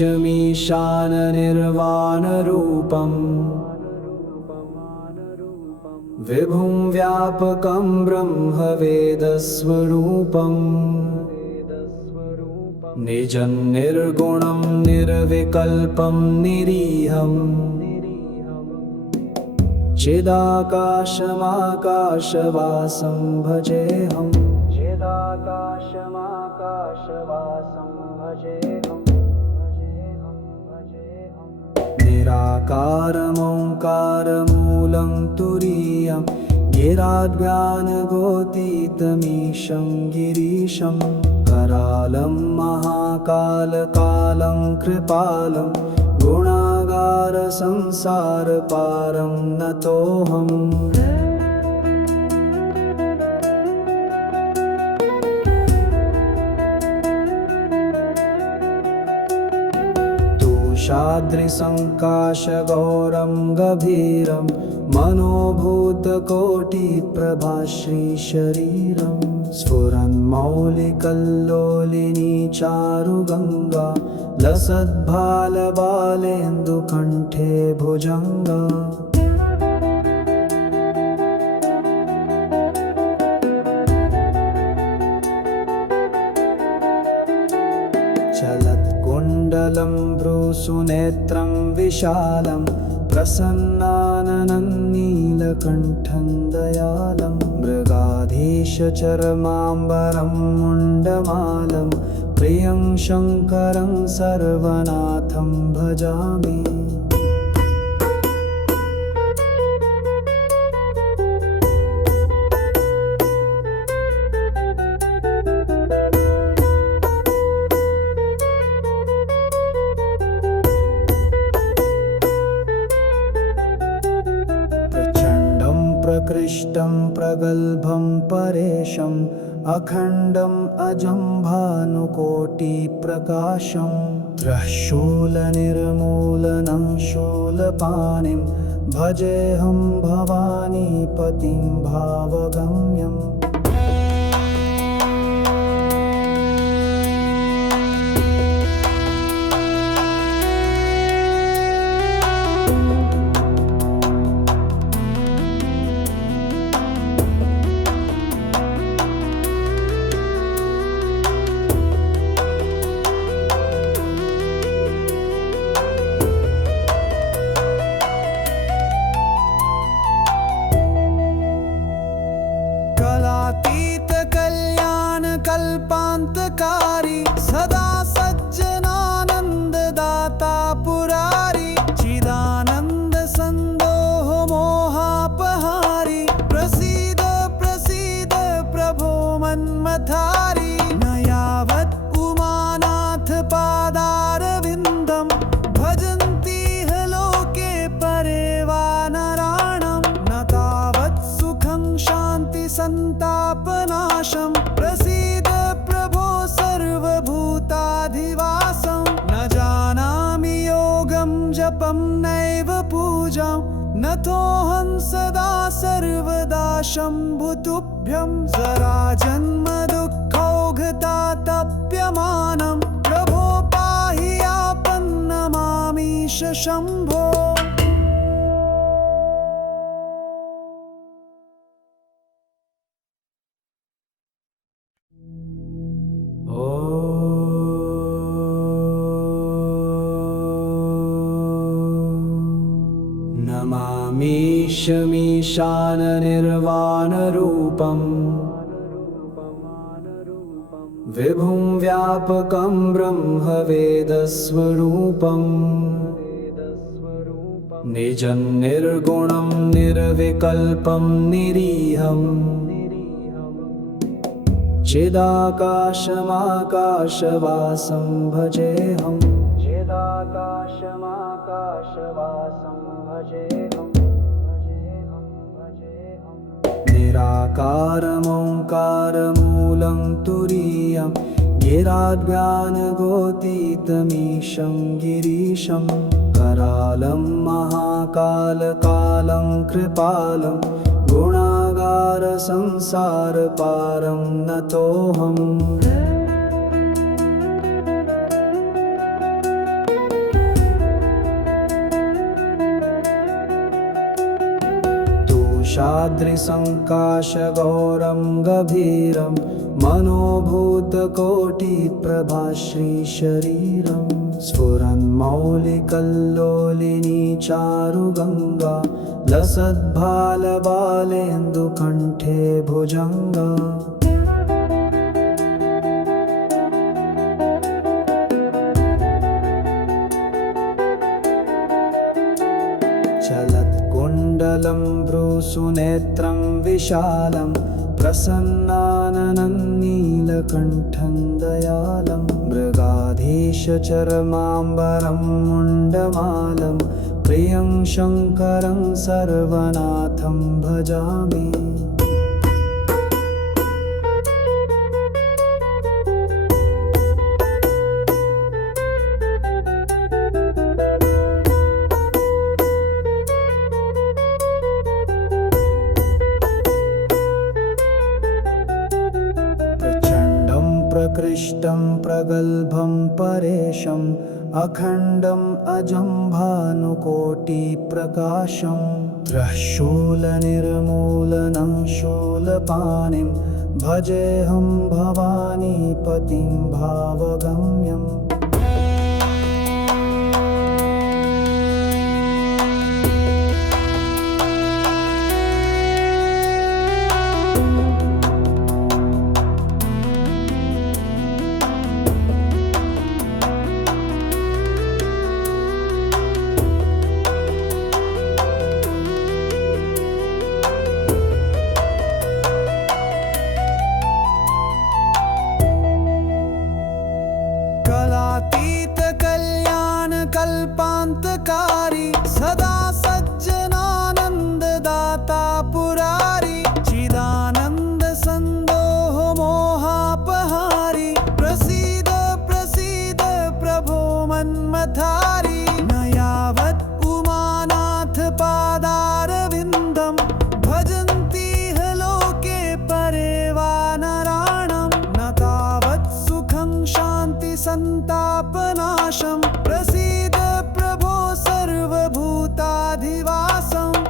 नमामीशमीशाननिर्वाणरूपम् विभुं व्यापकं ब्रह्मवेदस्वरूपम् निजं निर्गुणं निर्विकल्पं निरीहम् चिदाकाशमाकाशवासं भजेऽहम् निराकारमोङ्कारमूलं तुरीयं गिराद्ज्ञानगोतीतमीशं गिरीशं करालं महाकालकालं कृपालं गुणागारसंसारपारं नतोऽहम् तुषाद्रिसङ्काशगौरं गभीरं मनोभूतकोटिप्रभाश्रीशरीरं स्फुरन्मौलिकल्लोलिनी चारुगङ्गा लसद्भालबालेन्दुकण्ठे भुजङ्गा चलत्कुण्डलं भ्रूसुनेत्रं विशालं प्रसन्नाननं नीलकण्ठं दयालं मृगाधीशचर्माम्बरं मुण्डमालं प्रियं शङ्करं सर्वनाथं भजामि प्रकृष्टं प्रगल्भं परेशम् अखण्डम् अजं भानुकोटिप्रकाशं त्रःशूलनिर्मूलनं शूलपाणिं भजेऽहं भवानीपतिं भावगम्यम् कल्पान्तकारी सदा सज्जनानन्ददाता पुरारी चिदानन्द सन्दोह मोहापहारी प्रसीद प्रसीद प्रभो मन्मथारी न यावत् उमानाथ पादारविन्दं भजन्तीह लोके परे वा नराणां न तावत् सुखं शान्ति सन्तापनाशम् प्रसीद प्रभो सर्वभूताधिवासं न जानामि योगं जपं नैव पूजां नतोऽहं सदा सर्वदा शम्भुतुभ्यं जराजन्म दुःखौघतातप्यमानं प्रभो पाहि आपन्नमामीश शम्भो नमामीशमीशाननिर्वाणरूपम् विभुं व्यापकं ब्रह्मवेदस्वरूपम् निजं निर्गुणं निर्विकल्पं निरीहम् चिदाकाशमाकाशवासं भजेऽहम् निराकारमोङ्कारमूलं तुरीयं गिराद्ज्ञानगोतीतमीशं गिरीशं करालं महाकालकालं कृपालं गुणागारसंसारपारं नतोऽहम् तुषाद्रिसङ्काशगौरं गभीरं मनोभूतकोटिप्रभाश्रीशरीरं स्फुरन्मौलिकल्लोलिनी चारुगङ्गा लसद्भालबालेन्दुकण्ठे भुजङ्गा चलत्कुण्डलं भ्रूसुनेत्रं विशालं प्रसन्नाननं नीलकण्ठं दयालं मृगाधीशचर्माम्बरं मुण्डमालं प्रियं शङ्करं सर्वनाथं भजामि प्रकृष्टं प्रगल्भं परेशम् अखण्डम् अजं भानुकोटिप्रकाशं त्रःशूलनिर्मूलनं शूलपाणिं भजेऽहं भवानीपतिं भावगम्यम् कल्पान्तकारी सदा सज्जनानन्ददाता पुरारी चिदानन्द सन्दोह मोहापहारी प्रसीद प्रसीद प्रभो मन्मथारी न यावत् उमानाथ पादारविन्दं भजन्तीह लोके परे वा नराणां न तावत् सुखं शान्ति सन्तापनाशम् प्रसीद प्रभो सर्वभूताधिवासं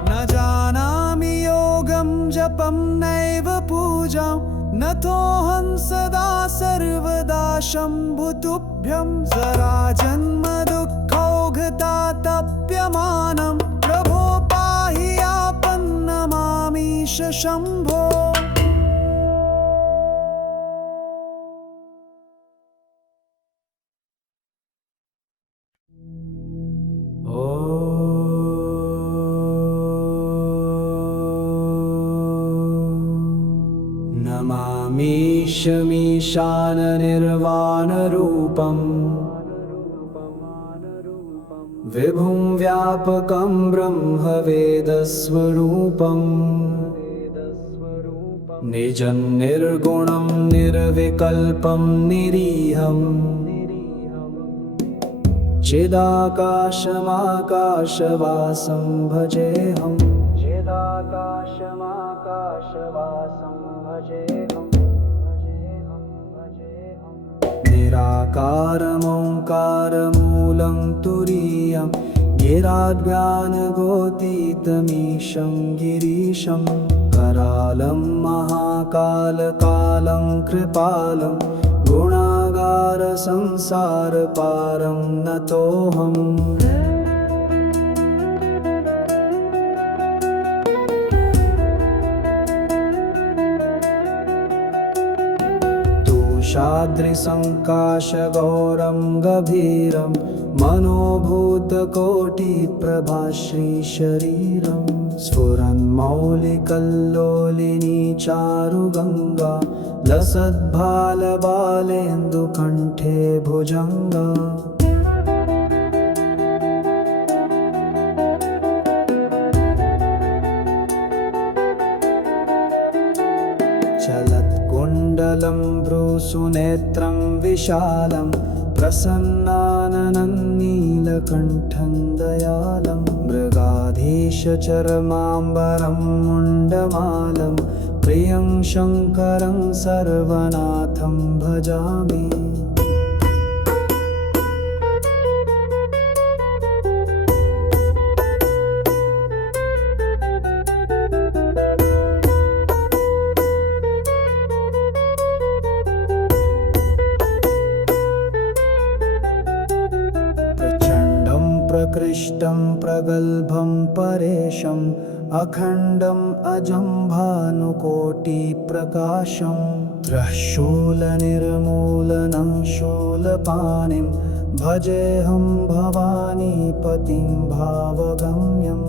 न जानामि योगं जपं नैव पूजां नतोऽहं सदा सर्वदा शम्भुतुभ्यं जराजन्म दुःखौघतातप्यमानं प्रभो पाहि आपन्नमामीश शम्भो नमामीशमीशाननिर्वाणरूपम् विभुं व्यापकं ब्रह्मवेदस्वरूपम् निजं निर्गुणं निर्विकल्पं निरीहम् चिदाकाशमाकाशवासं भजेऽहम् चिदाकाशमाकाशवासं भजेऽहम् निराकारमोङ्कारमूलं तुरीयं गिराज्ञानगोतीतमीशं गिरीशं करालं महाकालकालं कृपालं गुणागारसंसारपारं नतोऽहम् तुषाद्रिसङ्काशगौरं गभीरं मनोभूतकोटिप्रभाश्रीशरीरं स्फुरन्मौलिकल्लोलिनी चारुगङ्गा लसद्भालबालेन्दुकण्ठे भुजङ्गा चलत्कुण्डलं भ्रूसुनेत्रं विशालं प्रसन्नाननं नीलकण्ठं दयालं मृगाधीशचर्माम्बरं मुण्डमालं प्रियं शङ्करं सर्वनाथं भजामि प्रकृष्टं प्रगल्भं परेशम् अखण्डम् अजं भानुकोटिप्रकाशं त्रःशूलनिर्मूलनं शूलपाणिं भजेऽहं भवानीपतिं भावगम्यम्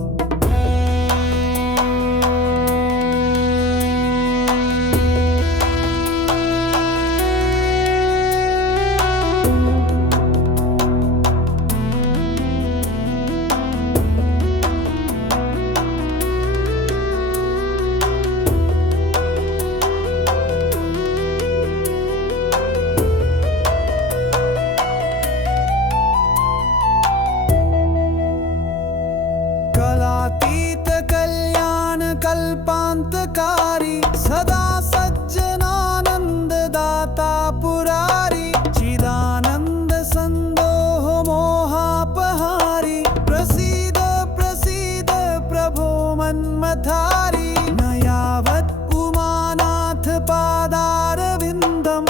कलातीत कल्याण कल्पान्तकारी सदा सज्जनानन्ददाता पुरारी चिदानन्द सन्दोह मोहापहारी प्रसीद प्रसीद प्रभो मन्मथारी न यावत् उमानाथ पादारविन्दं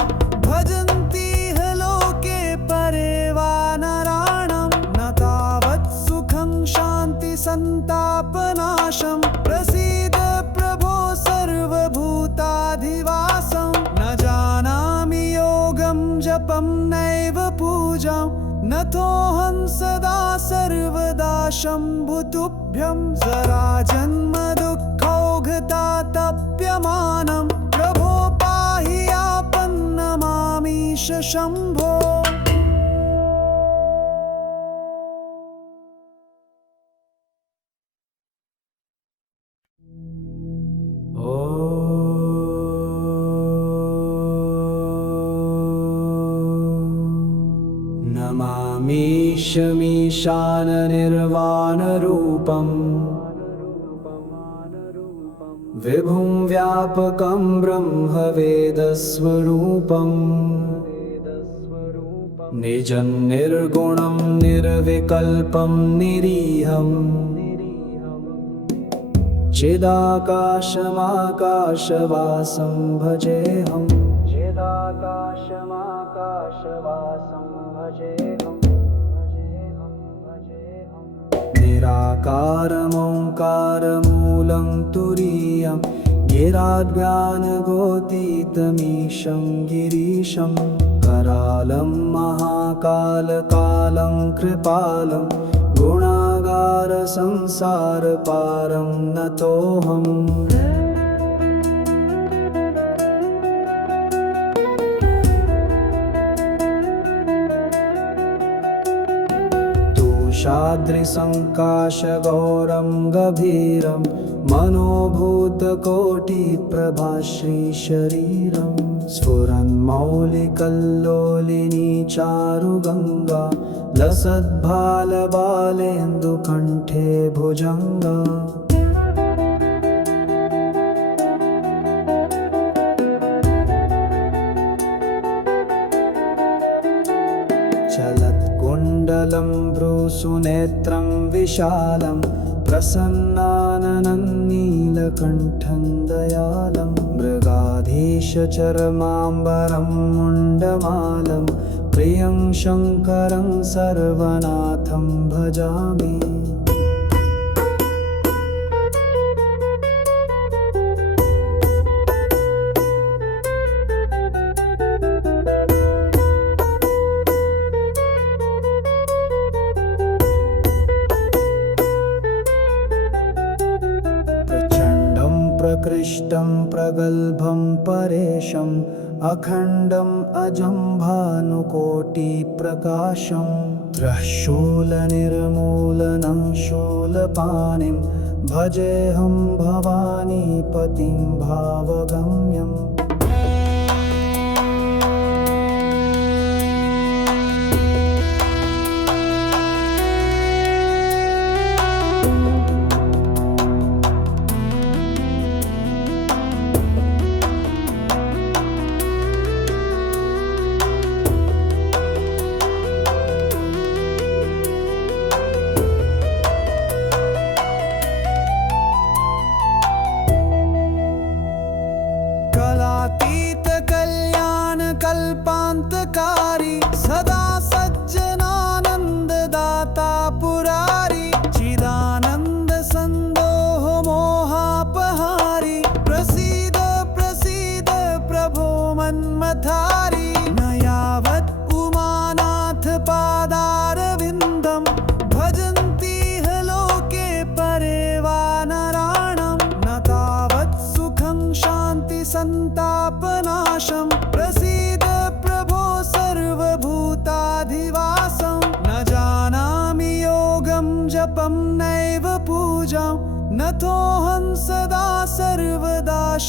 भजन्तीह लोके परे वा नराणां न तावत् सुखं शान्ति संतापनाशं प्रसीद प्रभो सर्वभूताधिवासं न जानामि योगं जपं नैव पूजां नतोऽहं सदा सर्वदा शम्भुतुभ्यं जराजन्म दुःखौघतातप्यमानं प्रभो पाहि आपन्नमामीश शम्भो। नमामीशमीशाननिर्वाणरूपं विभुं व्यापकं ब्रह्मवेदस्वरूपम् निजं निर्गुणं निर्विकल्पं निरीहम् चिदाकाशमाकाशवासं भजेऽहम् चिदाकाशमाकाशवासं भजेऽहम् निराकारमोङ्कारमूलं तुरीयं गिराज्ञानगोतीतमीशं गिरीशं करालं महाकालकालं कृपालं गुणागारसंसारपारं नतोऽहम् तुषाद्रिसङ्काशगौरं गभीरं मनोभूतकोटिप्रभाश्रीशरीरं स्फुरन्मौलिकल्लोलिनी चारुगङ्गा लसद्भालबालेन्दुकण्ठे भुजङ्गा चलत्कुण्डलं भ्रूसुनेत्रं विशालं प्रसन्नाननं नीलकण्ठं दयालं मृगाधीशचर्माम्बरं मुण्डमालं प्रियं शङ्करं सर्वनाथं भजामि। प्रकृष्टं प्रगल्भं परेशम् अखण्डम् अजं भानुकोटिप्रकाशं त्रःशूलनिर्मूलनं शूलपाणिं भजेऽहं भवानीपतिं भावगम्यम्।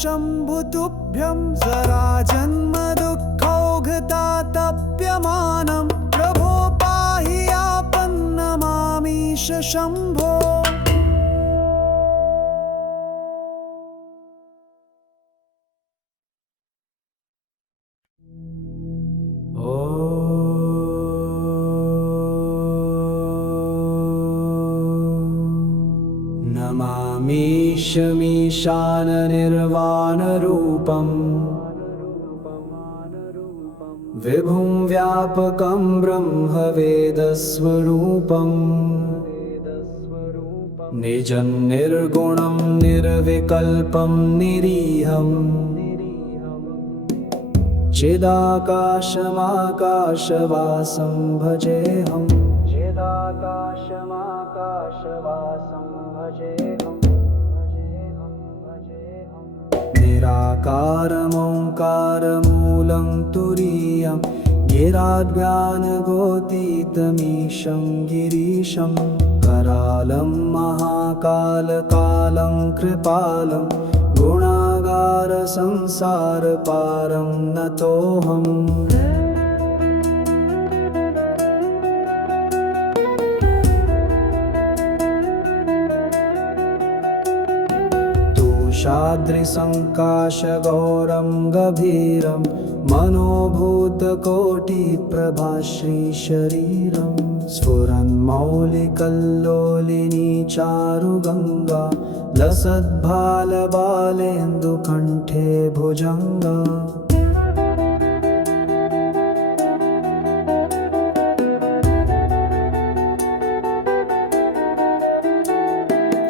शम्भुतुभ्यं जराजन्म दुःखौघतातप्यमानं प्रभो पाहि आपन्नमामीश शम्भो। नमामीशमीशाननिर्वाणरूपम् विभुं व्यापकं ब्रह्मवेदस्वरूपम् निजं निर्गुणं निर्विकल्पं निरीहम् चिदाकाशमाकाशवासं भजेऽहम्। चिदाकाशमाकाशवासं भजेऽहम्। निराकारमोङ्कारमूलं तुरीयं गिराज्ञानगोतीतमीशं गिरीशं करालं महाकालकालं कृपालं गुणागारसंसारपारं नतोऽहम्। तुषाद्रिसङ्काशगौरं गभीरं मनोभूतकोटिप्रभाश्रीशरीरं स्फुरन्मौलिकल्लोलिनी चारुगङ्गा लसद्भालबालेन्दुकण्ठे भुजङ्गा।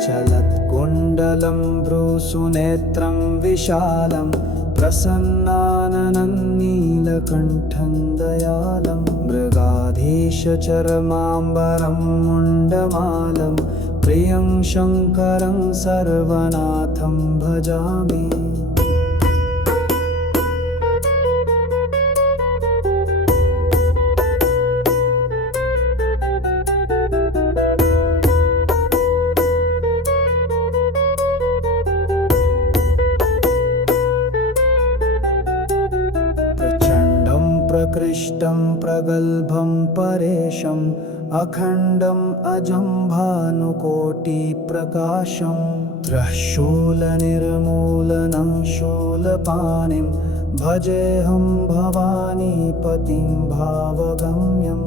चलत्कुण्डलं भ्रूसुनेत्रं विशालं प्रसन्नाननं नीलकण्ठं दयालं मृगाधीशचर्माम्बरं मुण्डमालं प्रियं शङ्करं सर्वनाथं भजामि। प्रकृष्टं प्रगल्भं परेशम् अखण्डम् अजं भानुकोटिप्रकाशं त्रःशूलनिर्मूलनं शूलपाणिं भजेऽहं भवानीपतिं भावगम्यम्।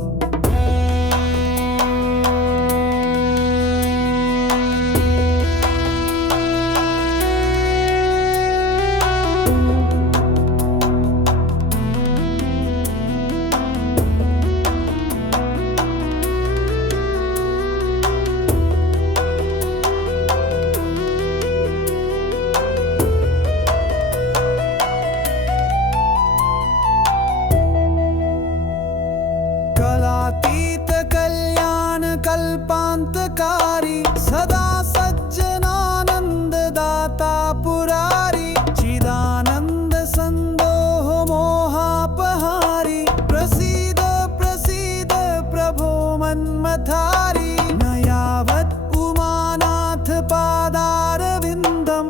कल्पान्तकारी सदा सज्जनानन्ददाता पुरारी चिदानन्द सन्दोह मोहापहारी प्रसीद प्रसीद प्रभो मन्मथारी न यावत् उमानाथ पादारविन्दं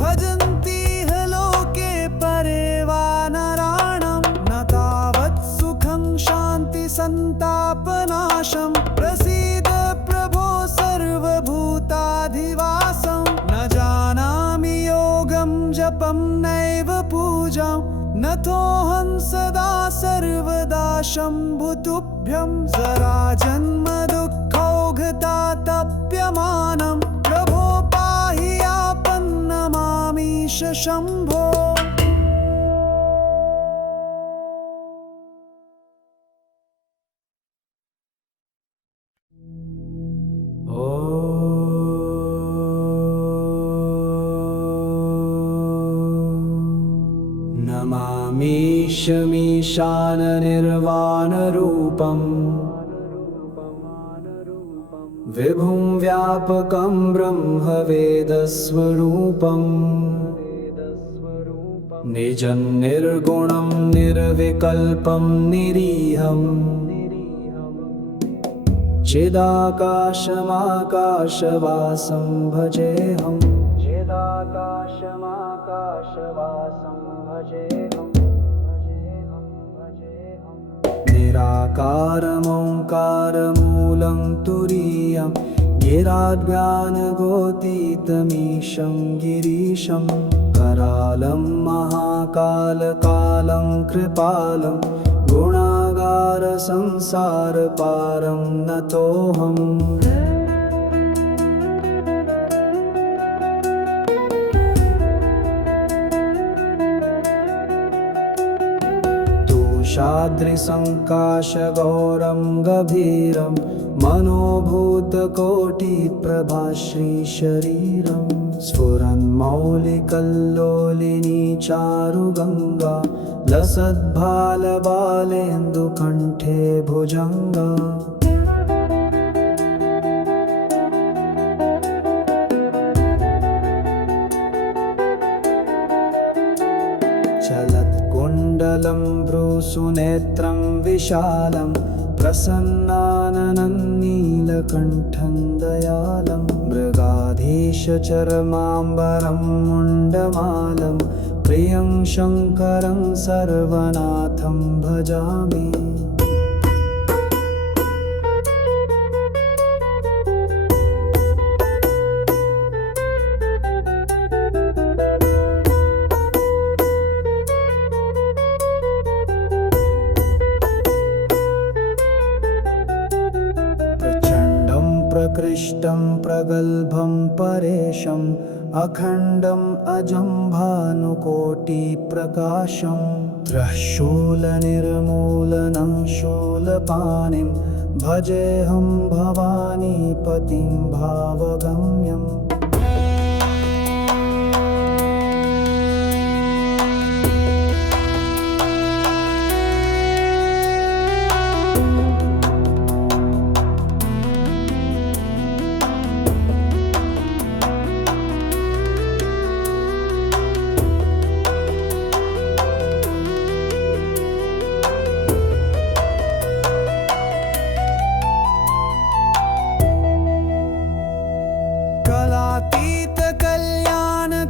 भजन्तीह लोके परे वा नराणां न तावत् सुखं शान्ति सन्तापनाशम् प्रसीद प्रभो सर्वभूताधिवासं न जानामि योगं जपं नैव पूजां नतोऽहं सदा सर्वदा शम्भुतुभ्यं जराजन्म दुःखौघतातप्यमानं प्रभो पाहि आपन्नमामीश शम्भो। नमामीशमीशाननिर्वाणरूपम् विभुं व्यापकं ब्रह्मवेदस्वरूपम् निजं निर्गुणं निर्विकल्पं निरीहम् चिदाकाशमाकाशवासं भजेऽहम्। चिदाकाशमाकाशवासं भजेऽहम् निराकारमोङ्कारमूलं तुरीयं गिराद्ज्ञानगोतीतमीशं गिरीशं करालं महाकालकालं कृपालं गुणागारसंसारपारं नतोऽहम् तुषाद्रिसङ्काशगौरं गभीरं मनोभूतकोटिप्रभाश्रीशरीरं स्फुरन्मौलिकल्लोलिनी चारुगङ्गा लसद्भालबालेन्दुकण्ठे भुजङ्गा चलत्कुण्डलं भ्रूसुनेत्रं विशालं प्रसन्नाननं नीलकण्ठं दयालं मृगाधीशचर्माम्बरं मुण्डमालं प्रियं शङ्करं सर्वनाथं भजामि प्रकृष्टं प्रगल्भं परेशम् अखण्डम् अजं भानुकोटिप्रकाशं त्रःशूलनिर्मूलनं शूलपाणिं भजेऽहं भवानीपतिं भावगम्यम्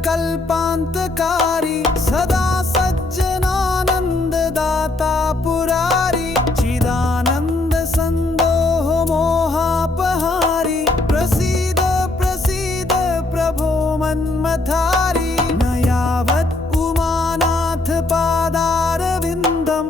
कल्पान्तकारी सदा सज्जनानन्ददाता पुरारी चिदानन्द सन्दोह मोहापहारी प्रसीद प्रसीद प्रभो मन्मथारी न यावत् उमानाथ पादारविन्दं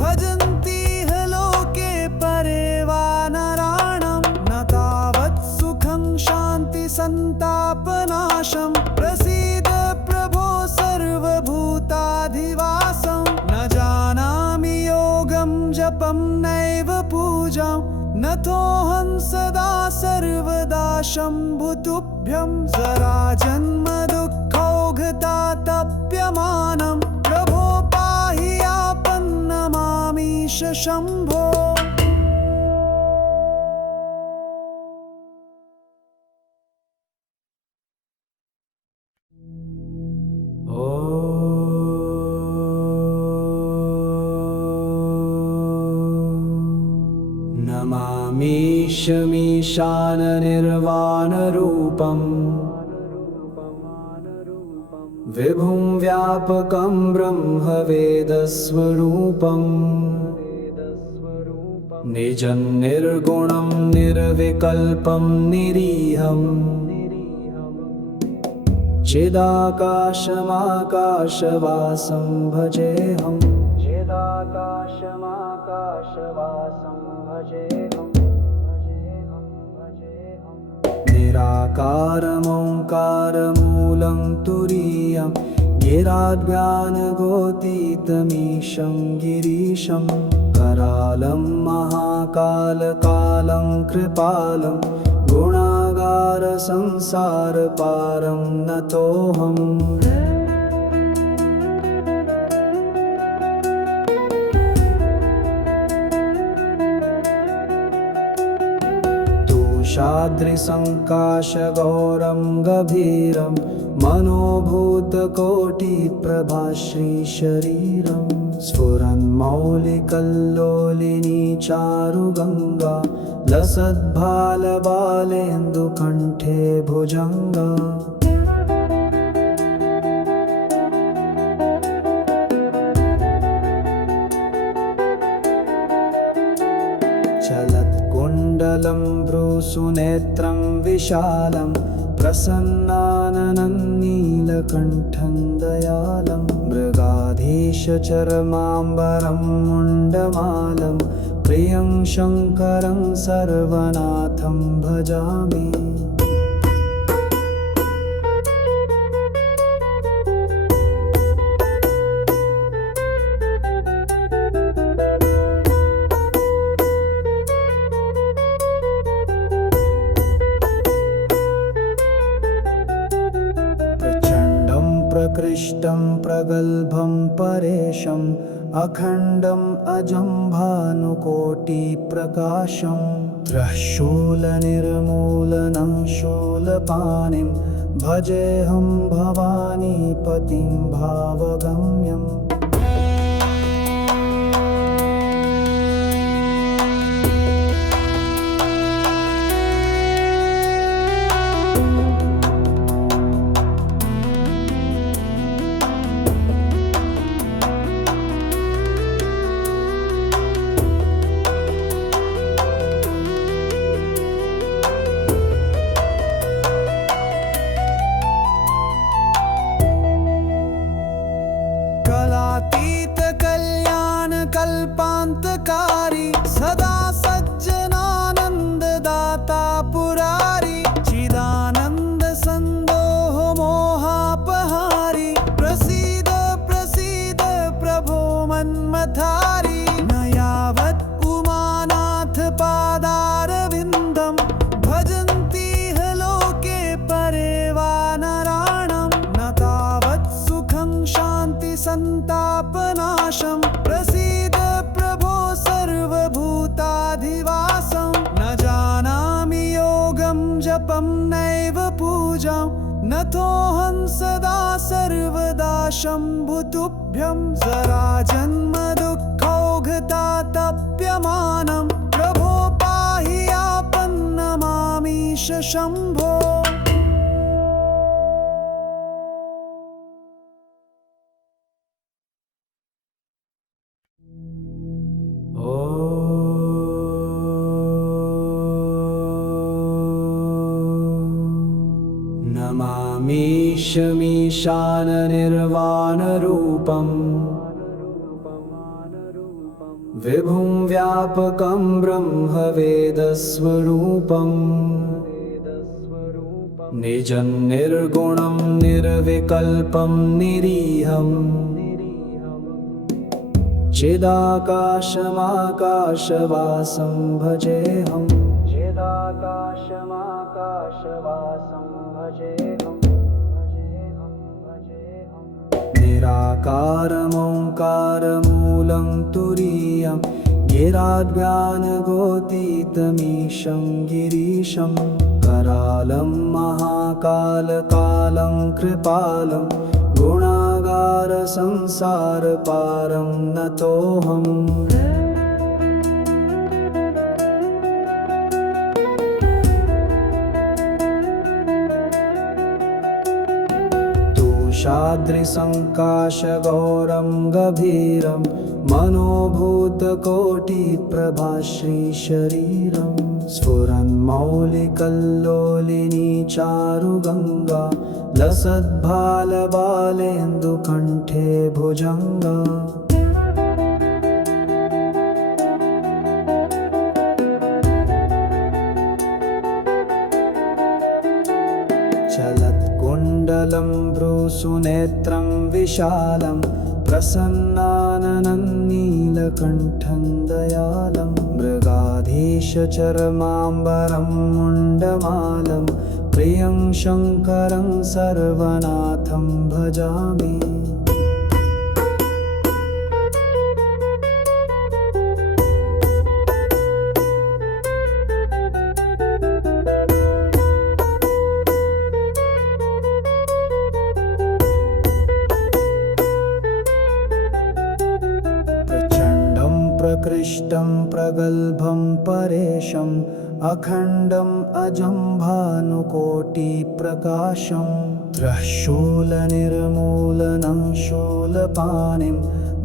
भजन्तीह लोके परे वा नराणां न तावत् सुखं शान्ति सन्तापनाशम् प्रसीद प्रभो सर्वभूताधिवासं न जानामि योगं जपं नैव पूजां नतोऽहं सदा सर्वदा शम्भुतुभ्यं जराजन्म दुःखौघतातप्यमानं प्रभो पाहि आपन्नमामीश शम्भो नमामीशमीशाननिर्वाणरूपम् विभुं व्यापकं ब्रह्मवेदस्वरूपम् निजं निर्गुणं निर्विकल्पं निरीहम् चिदाकाशमाकाशवासं भजेऽहम् चिदाकाशमाकाशवासं भजेऽहम् निराकारमोङ्कारमूलं तुरीयं गिराद्ज्ञानगोतीतमीशं गिरीशं करालं महाकालकालं कृपालं गुणागारसंसारपारं नतोऽहम् तुषाद्रिसङ्काशगौरं गभीरं मनोभूतकोटिप्रभाश्रीशरीरं स्फुरन्मौलिकल्लोलिनी चारुगङ्गा लसद्भालबालेन्दुकण्ठे भुजङ्गा कुण्डलं भ्रूसुनेत्रं विशालं प्रसन्नाननं नीलकण्ठं दयालं मृगाधीशचर्माम्बरं मुण्डमालं प्रियं शङ्करं सर्वनाथं भजामि। प्रकृष्टं प्रगल्भं परेशम् अखण्डम् अजं भानुकोटिप्रकाशं त्रिशूलनिर्मूलनं शूलपाणिं भजेऽहं भवानीपतिं भावगम्यम्। कल्पान्तकारी सदा सज्जनानन्ददाता पुरारी चिदानन्द सन्दोह मोहापहारी प्रसीद प्रसीद प्रभो मन्मथारी न यावत् उमानाथ पादारविन्दं भजन्ति लोके परे वा नराणां न तावत् सुखं शान्ति सन्तापनाशम् प्रसीद प्रभो सर्वभूताधिवासं न जानामि योगं जपं नैव पूजां नतोऽहं सदा सर्वदा शम्भुतुभ्यं जराजन्म दुःखौघतातप्यमानं प्रभो पाहि आपन्नमामीश शम्भो। नमामीशमीशाननिर्वाणरूपम् विभुं व्यापकं ब्रह्मवेदस्वरूपम् निजं निर्गुणं निर्विकल्पं निरीहम् चिदाकाशमाकाशवासं भजेऽहम्। चिदाकाशमाकाशवासं भजेऽहम्। निराकारमोङ्कारमूलं तुरीयं गिराज्ञानगोतीतमीशं गिरीशं करालं महाकालकालं कृपालं गुणागारसंसारपारं नतोऽहम्। तुषाद्रिसङ्काशगौरं गभीरं मनोभूतकोटिप्रभाश्रीशरीरं स्फुरन्मौलिकल्लोलिनी चारुगङ्गा लसद्भालबालेन्दुकण्ठे भुजङ्गा। चलत्कुण्डलं भ्रूसुनेत्रं विशालं प्रसन्नाननं नीलकण्ठं दयालं मृगाधीशचर्माम्बरं मुण्डमालं प्रियं शङ्करं सर्वनाथं भजामि। प्रकृष्टं प्रगल्भं परेशम् अखण्डम् अजं भानुकोटिप्रकाशं त्रिशूलनिर्मूलनं शूलपाणिं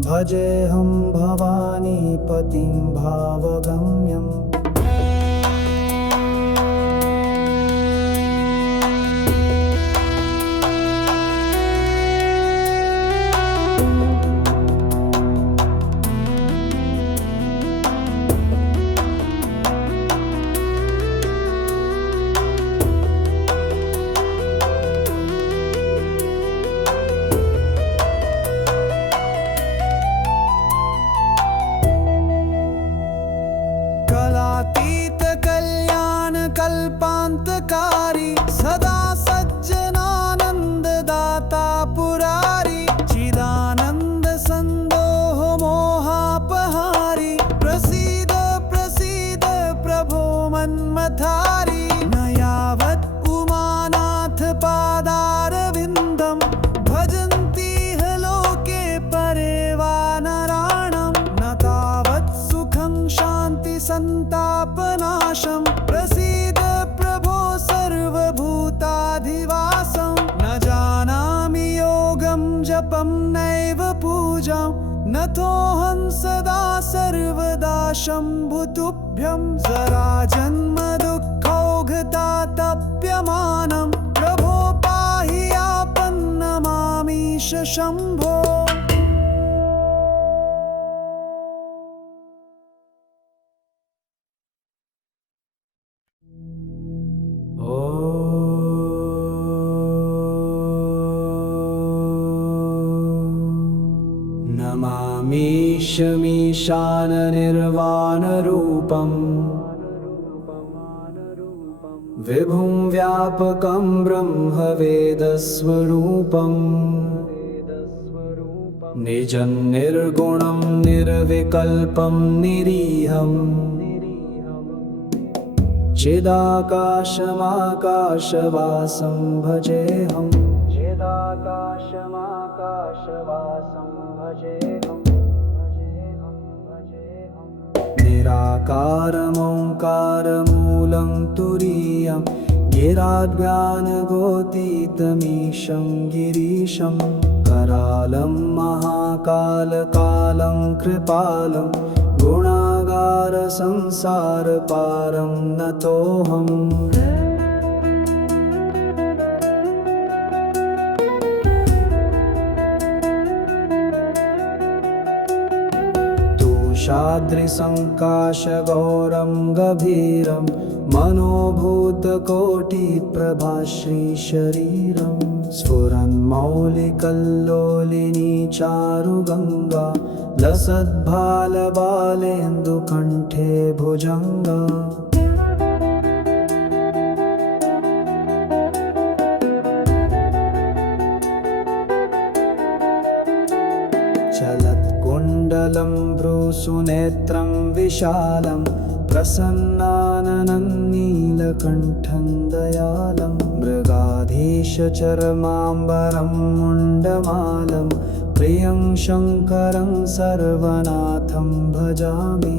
भजेऽहं भवानीपतिं भावगम्यम्। जपं नैव पूजां नतोऽहं सदा सर्वदा शम्भुतुभ्यं जराजन्म दुःखौघतातप्यमानं प्रभो पाहि आपन्नमामीश शम्भो। नमामीशमीशाननिर्वाणरूपम् विभुं व्यापकं ब्रह्मवेदस्वरूपम् निजं निर्गुणं निर्विकल्पं निरीहम् चिदाकाशमाकाशवासं भजेऽहम् चिदाकाशमाकाशवासं भजेऽहम् निराकारमोङ्कारमूलं तुरीयं गिराज्ञानगोतीतमीशं गिरीशं करालं महाकालकालं कृपालं गुणागारसंसारपारं नतोऽहम्। तुषाद्रिसङ्काशगौरं गभीरं मनोभूतकोटिप्रभाश्रीशरीरं स्फुरन्मौलिकल्लोलिनी चारुगङ्गा लसद्भालबालेन्दुकण्ठे भुजङ्गा चलत्कुण्डलं भ्रूसुनेत्रं विशालं प्रसन्नाननं नीलकण्ठं दयालं मृगाधीशचर्माम्बरं मुण्डमालं प्रियं शङ्करं सर्वनाथं भजामि।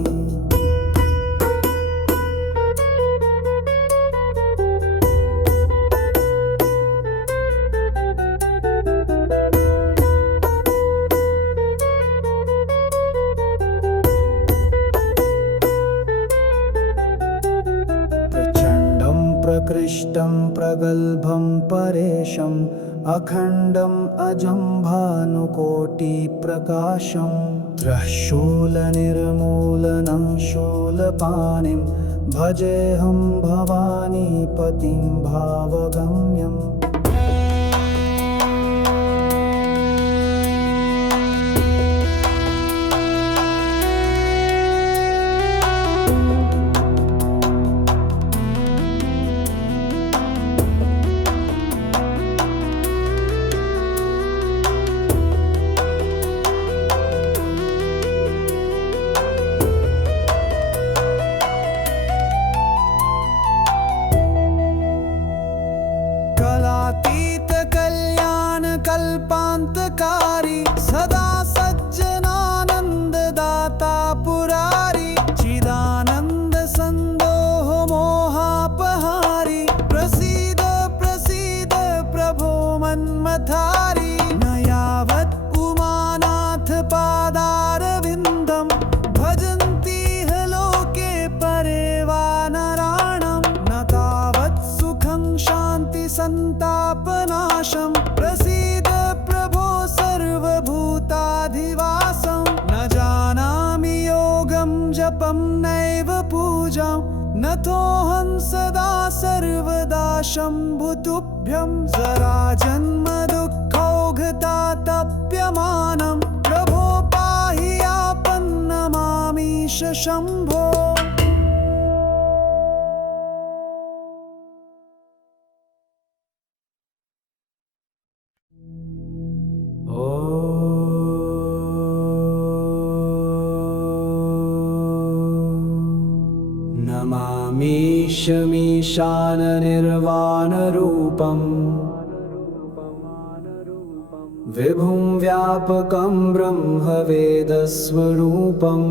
प्रकृष्टं प्रगल्भं परेशम् अखण्डम् अजं भानुकोटिप्रकाशं त्रःशूलनिर्मूलनं शूलपाणिं भजेऽहं भवानीपतिं भावगम्यम्। कल्पान्तकारी सदा सज्जनानन्ददाता पुरारी चिदानन्द सन्दोह मोहापहारी प्रसीद प्रसीद प्रभो मन्मथारी न यावत् उमानाथ पादारविन्दं भजन्तीह लोके परे वा नराणां न तावत् सुखं शान्ति सन्तापनाशम् प्रसीद प्रभो सर्वभूताधिवासं न जानामि योगं जपं नैव पूजां नतोऽहं सदा सर्वदा शम्भुतुभ्यं जराजन्म दुःखौघतातप्यमानं प्रभो पाहि आपन्नमामीश शम्भो। नमामीशमीशाननिर्वाणरूपम् विभुं व्यापकं ब्रह्मवेदस्वरूपम्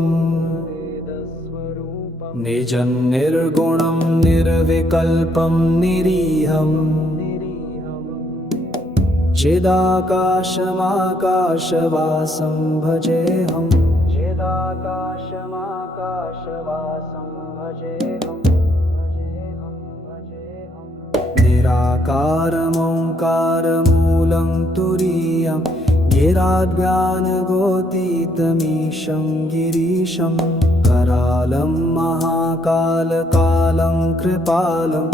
निजं निर्गुणं निर्विकल्पं निरीहम् चिदाकाशमाकाशवासं भजेऽहम् चिदाकाशमाकाशवासं भजेऽहम् निराकारमोङ्कारमूलं तुरीयं गिराद्ज्ञानगोतीतमीशं गिरीशं करालं महाकालकालं कृपालं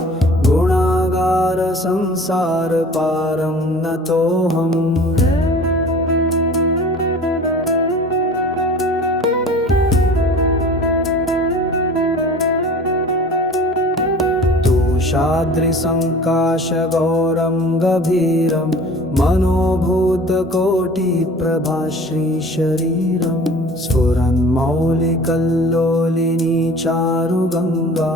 गुणागारसंसारपारं नतोऽहम् तुषाद्रिसङ्काशगौरं गभीरं मनोभूतकोटिप्रभाश्रीशरीरं स्फुरन्मौलिकल्लोलिनी चारुगङ्गा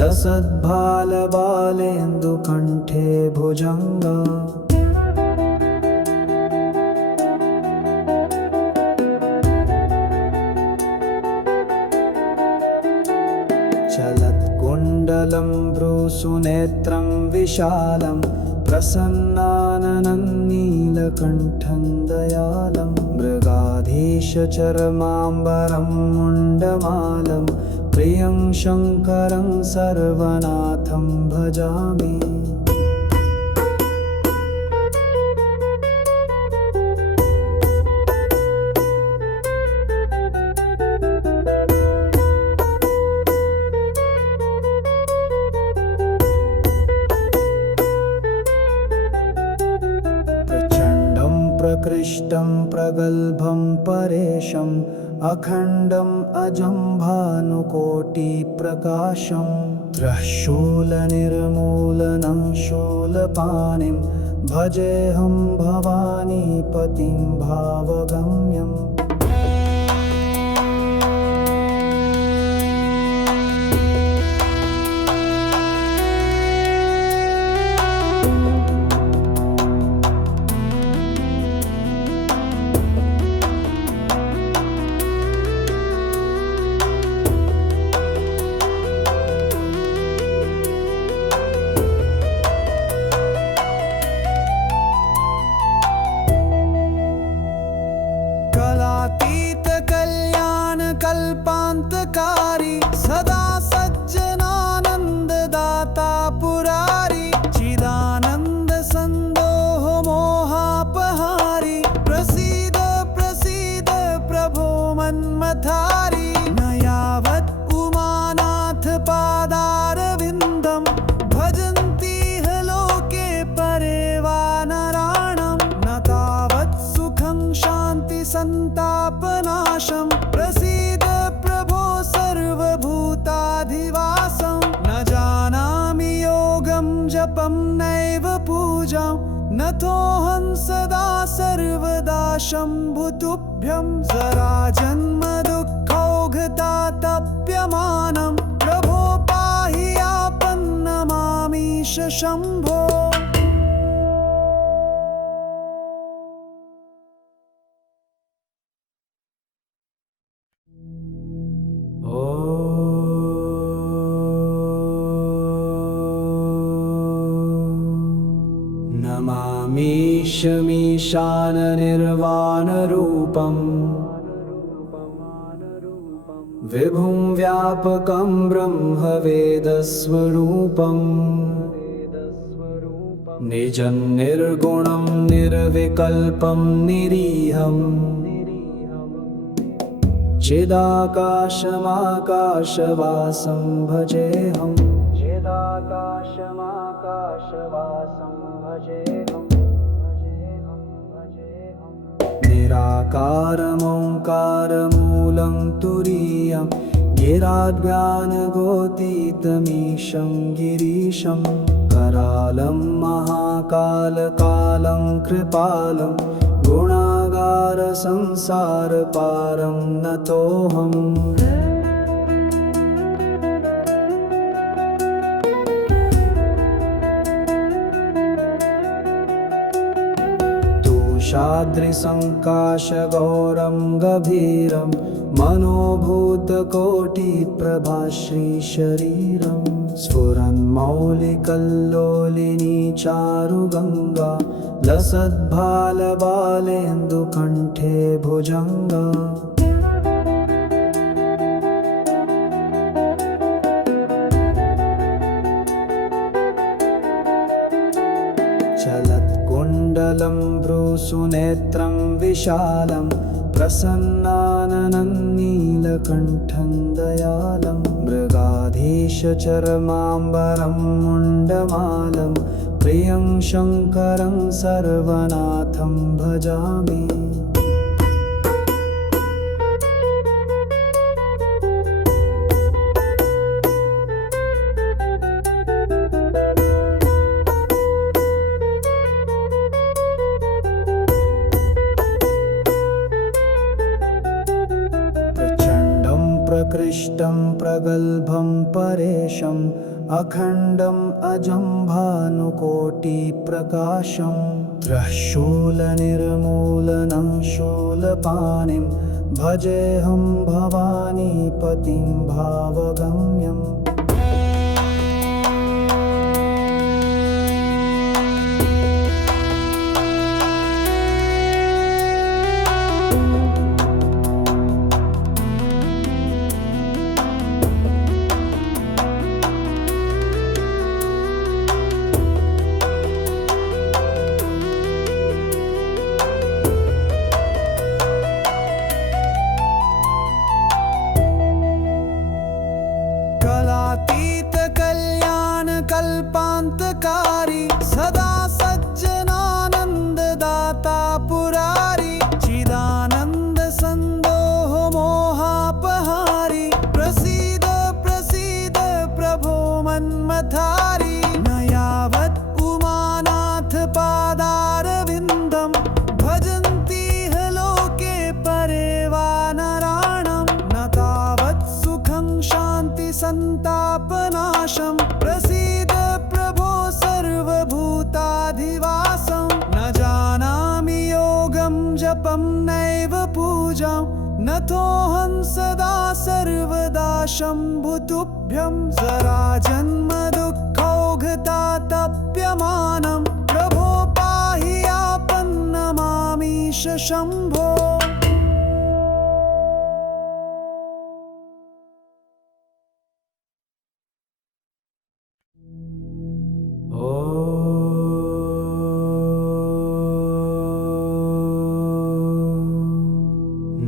लसद्भालबालेन्दुकण्ठे भुजङ्गा चलत्कुण्डलं भ्रूसुनेत्रं विशालं प्रसन्नाननं नीलकण्ठं दयालं मृगाधीशचर्माम्बरं मुण्डमालं प्रियं शङ्करं सर्वनाथं भजामि प्रकृष्टं प्रगल्भं परेशम् अखण्डम् अजं भानुकोटिप्रकाशं त्रःशूलनिर्मूलनं शूलपाणिं भजेऽहं भवानीपतिं भावगम्यम् कल्पान्तकारी सदा सज्जनानन्ददाता पुरारी चिदानन्द सन्दोह मोहापहारी प्रसीद प्रसीद प्रभो मन्मथारी न यावत् उमानाथ पादारविन्दं भजन्तीह लोके परे वा नराणां न तावत् सुखं शान्ति सन्तापनाशम् प्रसीद प्रभो सर्वभूताधिवासं न जानामि योगं जपं नैव पूजां नतोऽहं सदा सर्वदा शम्भुतुभ्यं जराजन्म दुःखौघतातप्यमानं प्रभो पाहि आपन्नमामीश शम्भो नमामीशमीशाननिर्वाणरूपं विभुं व्यापकं ब्रह्मवेदस्वरूपं निजं निर्गुणं निर्विकल्पं निरीहं चिदाकाशमाकाशवासं भजेऽहम् चिदाकाशमाकाशवासं भजेऽहम् निराकारमोङ्कारमूलं तुरीयं गिराद्ज्ञानगोतीतमीशं गिरीशं करालं महाकालकालं कृपालं गुणागारसंसारपारं नतोऽहम् तुषाद्रिसङ्काशगौरं गभीरं मनोभूतकोटिप्रभाश्रीशरीरं स्फुरन्मौलिकल्लोलिनी चारुगङ्गा लसद्भालबालेन्दुकण्ठे भुजङ्गा चलत्कुण्डलं भ्रूसुनेत्रं विशालं प्रसन्नाननं नीलकण्ठं दयालं मृगाधीशचर्माम्बरं मुण्डमालं प्रियं शङ्करं सर्वनाथं भजामि। प्रकृष्टं प्रगल्भं परेशम् अखण्डम् अजं भानुकोटिप्रकाशं त्रःशूलनिर्मूलनं शूलपाणिं भजेऽहं भवानीपतिं भावगम्यम्। कल्पान्तकारी सदा सज्जनानन्ददाता पुरारी चिदानन्द सन्दोह मोहापहारी प्रसीद प्रसीद प्रभो मन्मथारी न यावत् उमानाथ पादारविन्दं भजन्तीह लोके परे वा नराणां न तावत् सुखं शान्ति सन्तापनाशम् प्रसीद प्रभो सर्वभूताधिवासं न जानामि योगं जपं नैव पूजां नतोऽहं सदा सर्वदा शम्भुतुभ्यं जराजन्म दुःखौघतातप्यमानं प्रभो पाहि आपन्नमामीश शम्भो।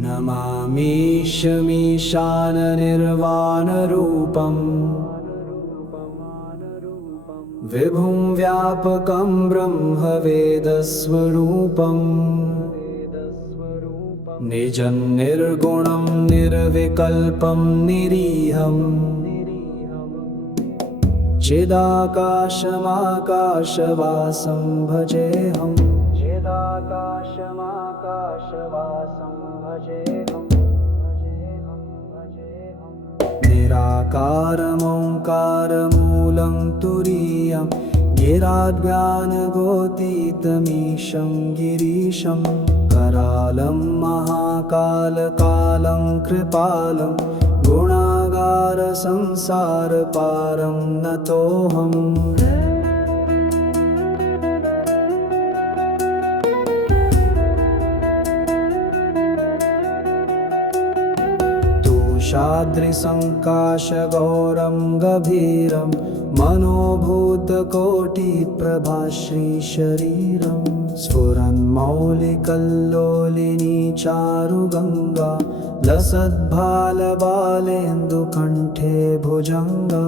नमामीशमीशाननिर्वाणरूपम् विभुं व्यापकं ब्रह्मवेदस्वरूपम् निजं निर्गुणं निर्विकल्पं निरीहम् चिदाकाशमाकाशवासं भजेऽहम्। चिदाकाशमाकाशवासं भजेऽहम्। निराकारमोङ्कारमूलं तुरीयं गिराज्ञानगोतीतमीशं गिरीशं करालं महाकालकालं कृपालं गुणागारसंसारपारं नतोऽहम्। तुषाद्रिसङ्काशगौरं गभीरं मनोभूतकोटिप्रभाश्रीशरीरं स्फुरन्मौलिकल्लोलिनी चारुगङ्गा लसद्भालबालेन्दुकण्ठे भुजङ्गा।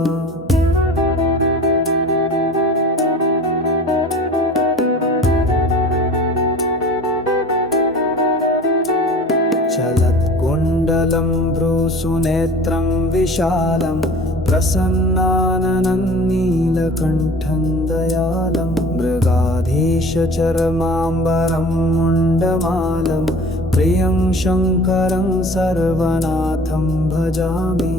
चलत्कुण्डलं भ्रूसुनेत्रं विशालं प्रसन्नाननं नीलकण्ठं दयालं मृगाधीशचर्माम्बरं मुण्डमालं प्रियं शङ्करं सर्वनाथं भजामि।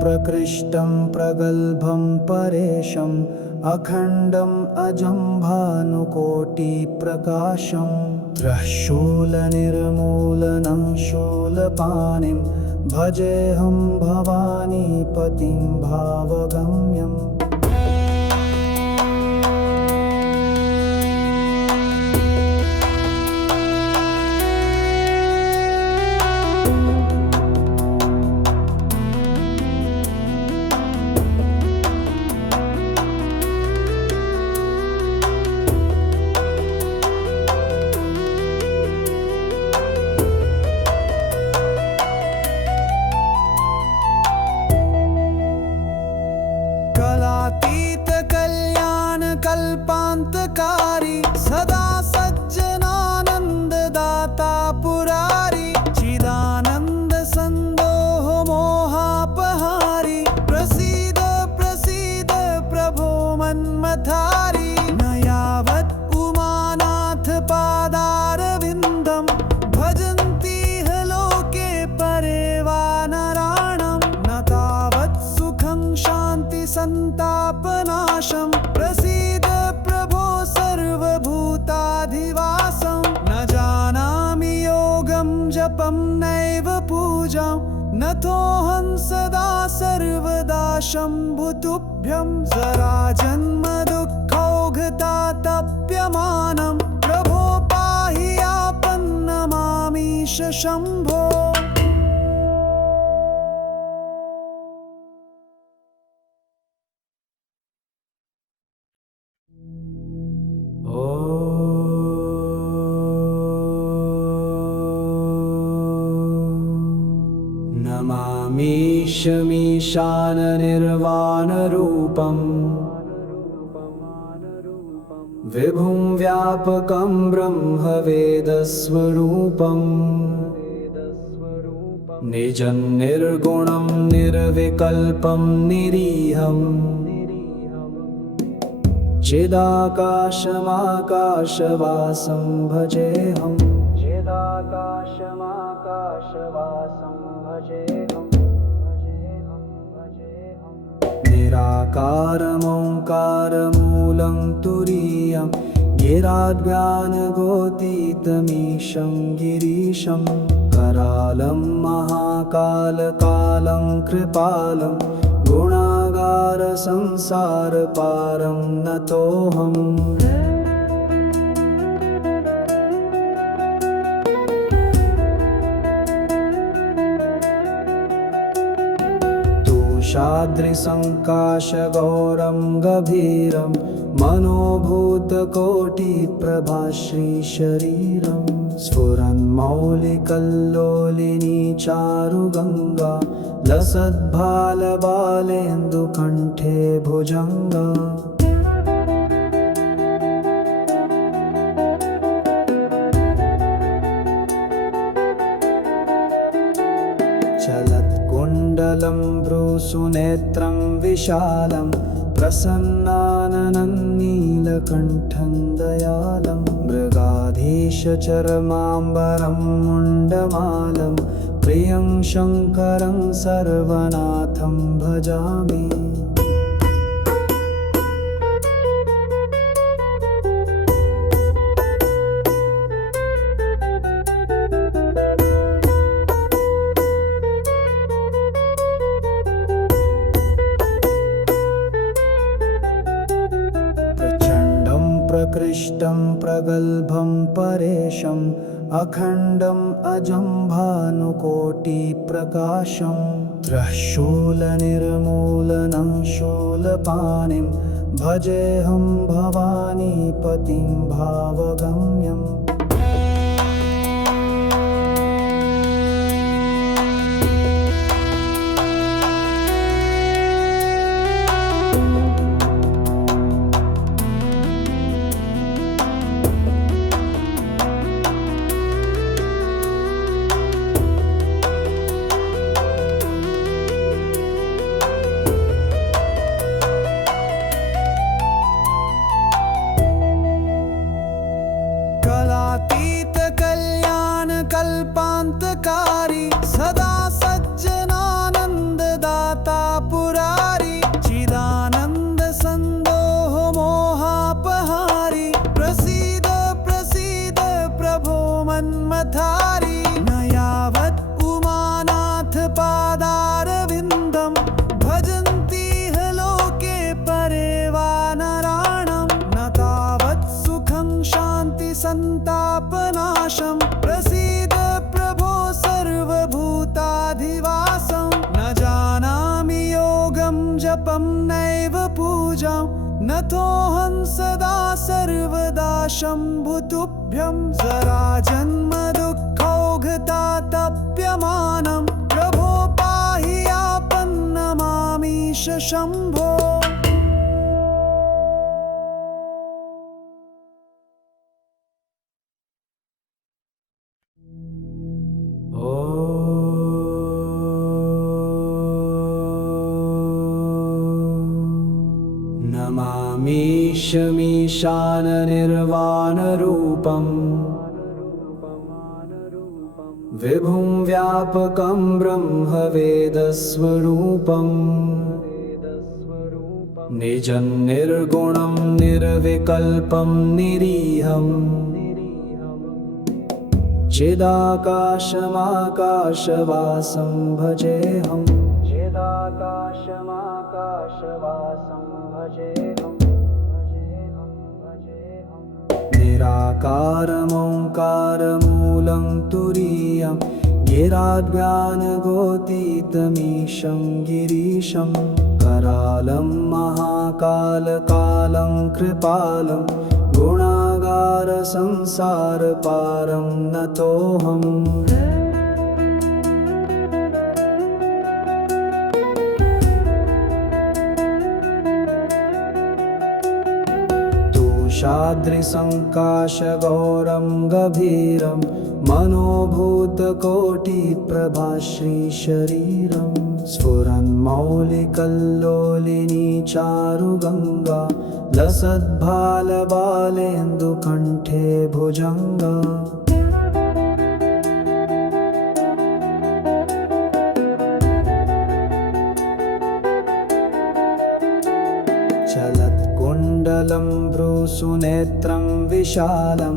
प्रकृष्टं प्रगल्भं परेशम् अखण्डम् अजं भानुकोटिप्रकाशं त्रःशूलनिर्मूलनं शूलपाणिं भजेऽहं भवानीपतिं भावगम्यम्। कल्पान्तकारी सदा सज्जनानन्ददाता पुरारी चिदानन्द सन्दोह मोहापहारी प्रसीद प्रसीद प्रभो मन्मथारी न यावत् उमानाथ पादारविन्दं भजन्ति लोके परे वा नराणां न तावत् सुखं शान्ति सन्तापनाशम् प्रसीद प्रभो सर्वभूताधिवासं न जानामि योगं जपं नैव पूजां नतोऽहं सदा सर्वदा शम्भुतुभ्यं जराजन्म दुःखौघतातप्यमानं प्रभो पाहि आपन्नमामीश शम्भो। नमामीशमीशाननिर्वाणरूपम् विभुं व्यापकं ब्रह्मवेदस्वरूपम् निजं निर्गुणं निर्विकल्पं निरीहम् चिदाकाशमाकाशवासं भजेऽहम्। चिदाकाशमाकाशवासं भजेऽहम्। निराकारमोङ्कारमूलं तुरीयं गिराद्ज्ञानगोतीतमीशं गिरीशं करालं महाकालकालं कृपालं गुणागारसंसारपारं नतोऽहम्। तुषाद्रिसङ्काशगौरं गभीरं मनोभूतकोटिप्रभाश्रीशरीरं स्फुरन्मौलिकल्लोलिनी चारुगङ्गा लसद्भालबालेन्दुकण्ठे भुजङ्गा। चलत्कुण्डलं भ्रूसुनेत्रं विशालं प्रसन्नाननं नीलकण्ठं दयालं मृगाधीशचर्माम्बरं मुण्डमालं प्रियं शङ्करं सर्वनाथं भजामि। प्रकृष्टं प्रगल्भं परेशम् अखण्डम् अजं भानुकोटिप्रकाशं त्रःशूलनिर्मूलनं शूलपाणिं भजेऽहं भवानीपतिं भावगम्यम्। मन्मथारी न यावत् उमानाथ पादारविन्दं भजन्ति ह लोके परे वा नराणां न तावत् सुखं शान्ति सन्तापनाशं प्रसीद प्रभो सर्वभूताधिवासं न जानामि योगं जपं नैव पूजां नथोऽहं सदा सर्वदा शम्भुतुभ्यं जराजन्म दुःखौघतातप्यमानं प्रभो पाहि आपन्नमामीश शम्भो। नमामीशमीशाननिर्वाणरूपं विभुं व्यापकं ब्रह्मवेदस्वरूपं निजं निर्गुणं निर्विकल्पं निरीहम् चिदाकाशमाकाशवासं भजेऽहम् चिदाकाशमाकाशवासं भजेऽहम् निराकारमोङ्कारमूलं तुरीयं गिराज्ञानगोतीतमीशं गिरीशं करालं महाकालकालं कृपालं गुणागारसंसारपारं नतोऽहम्। तुषाद्रिसङ्काशगौरं गभीरं मनोभूतकोटिप्रभाश्रीशरीरं स्फुरन्मौलिकल्लोलिनी चारुगङ्गा लसद्भालबालेन्दुकण्ठे भुजङ्गा चलत्कुण्डलं भ्रूसुनेत्रं विशालं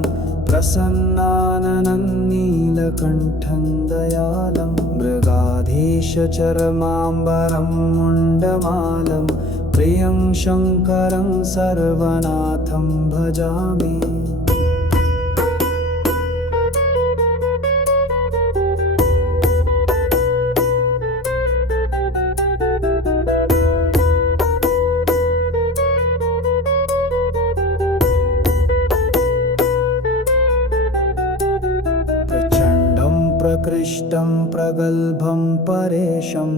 प्रसन्नाननं नीलकण्ठं दयालं मृगाधीशचर्माम्बरं मुण्डमालं प्रियं शङ्करं सर्वनाथं भजामि। प्रकृष्टं प्रगल्भं परेशम्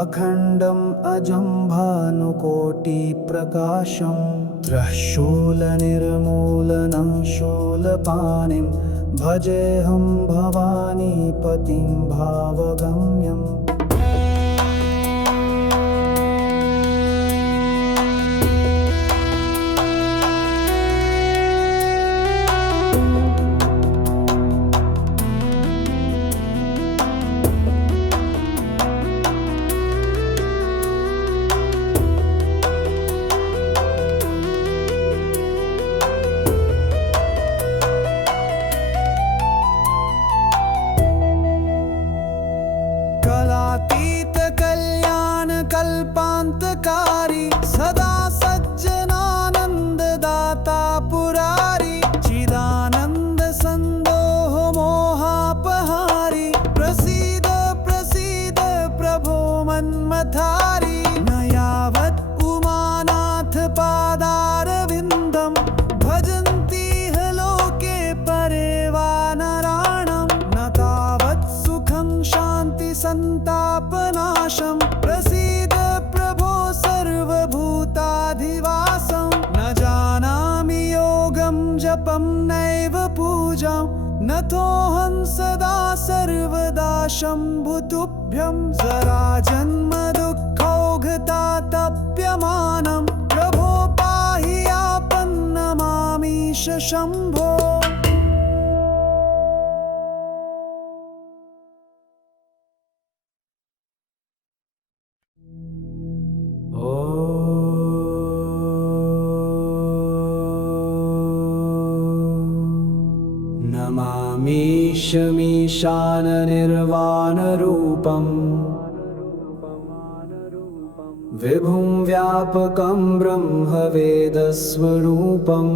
अखण्डम् अजं भानुकोटिप्रकाशं त्रःशूलनिर्मूलनं शूलपाणिं भजेऽहं भवानीपतिं भावगम्यम्। कल्पान्तकारी सदा सज्जनानन्ददाता पुरारी चिदानन्द सन्दोह मोहापहारी प्रसीद प्रसीद प्रभो मन्मथारी न यावत् उमानाथ पादारविन्दं भजन्ति ह लोके परे वा नराणां न तावत् सुखं शान्ति सन्तापनाशं प्रसीद प्रभो सर्वभूताधिवासं न जानामि योगं जपं नैव पूजां नथोऽहं सदा सर्वदा शम्भुतुभ्यं जराजन्म दुःखौघतातप्यमानं प्रभो पाहि आपन्नमामीश शम्भो। मीशमीशाननिर्वाणरूपम् विभुं व्यापकं ब्रह्मवेदस्वरूपम्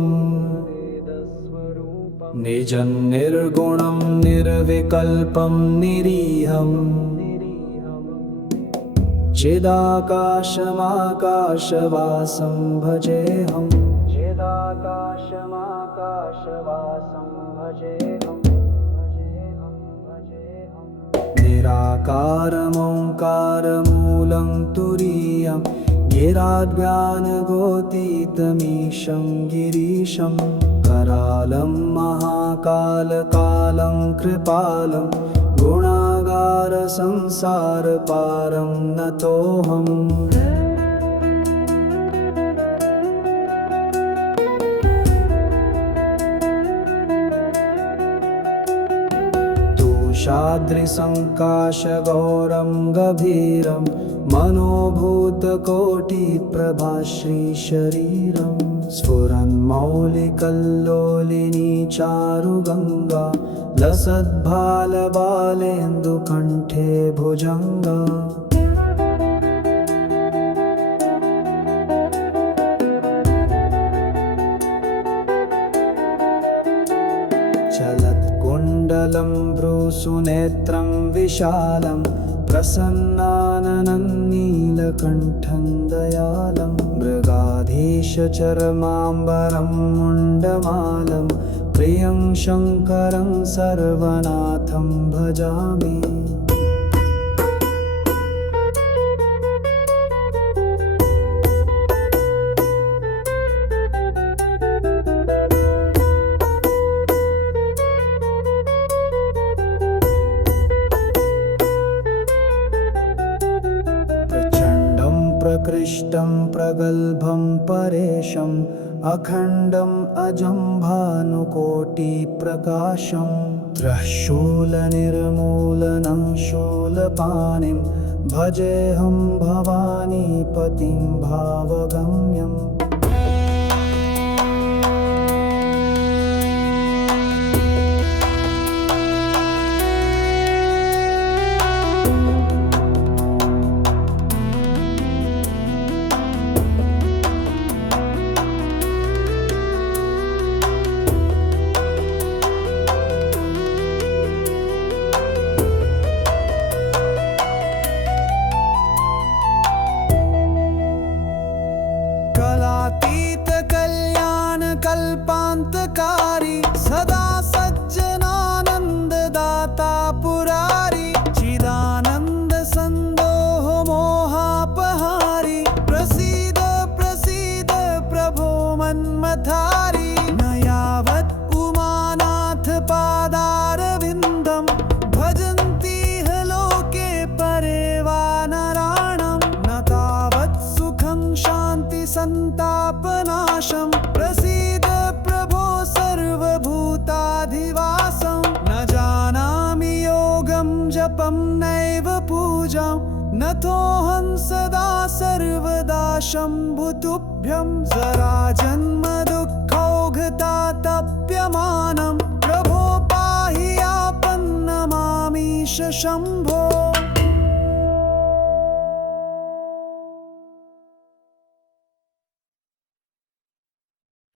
निजं निर्गुणं निर्विकल्पं निरीहम् चिदाकाशमाकाशवासं भजेऽहम् निराकारमोङ्कारमूलं तुरीयं गिराज्ञानगोतीतमीशं गिरीशं करालं महाकालकालं कृपालं गुणागारसंसारपारं नतोऽहम् तुषाद्रिसङ्काशगौरं गभीरं मनोभूतकोटिप्रभाश्रीशरीरं स्फुरन्मौलिकल्लोलिनी चारुगङ्गा लसद्भालबालेन्दुकण्ठे भुजङ्गा चलत्कुण्डलं भ्रूसुनेत्रं विशालं प्रसन्नाननं नीलकण्ठं दयालं मृगाधीशचर्माम्बरं मुण्डमालं प्रियं शङ्करं सर्वनाथं भजामि प्रकृष्टं प्रगल्भं परेशम् अखण्डम् अजं भानुकोटिप्रकाशं त्रःशूलनिर्मूलनं शूलपाणिं भजेऽहं भवानीपतिं भावगम्यम् कल्पान्तकारी सदा सज्जनानन्ददाता पुरारी चिदानन्द सन्दोह मोहापहारी प्रसीद प्रसीद प्रभो मन्मथारी न यावत् उमानाथ पादारविन्दं भजन्तीह लोके परे वा नराणां न तावत् सुखं शान्ति सन्तापनाशम् प्रसीद प्रभो सर्वभूताधिवासं न जानामि योगं जपं नैव पूजां नतोऽहं सदा सर्वदा शम्भुतुभ्यं जराजन्म दुःखौघतातप्यमानं प्रभो पाहि आपन्नमामीश शम्भो।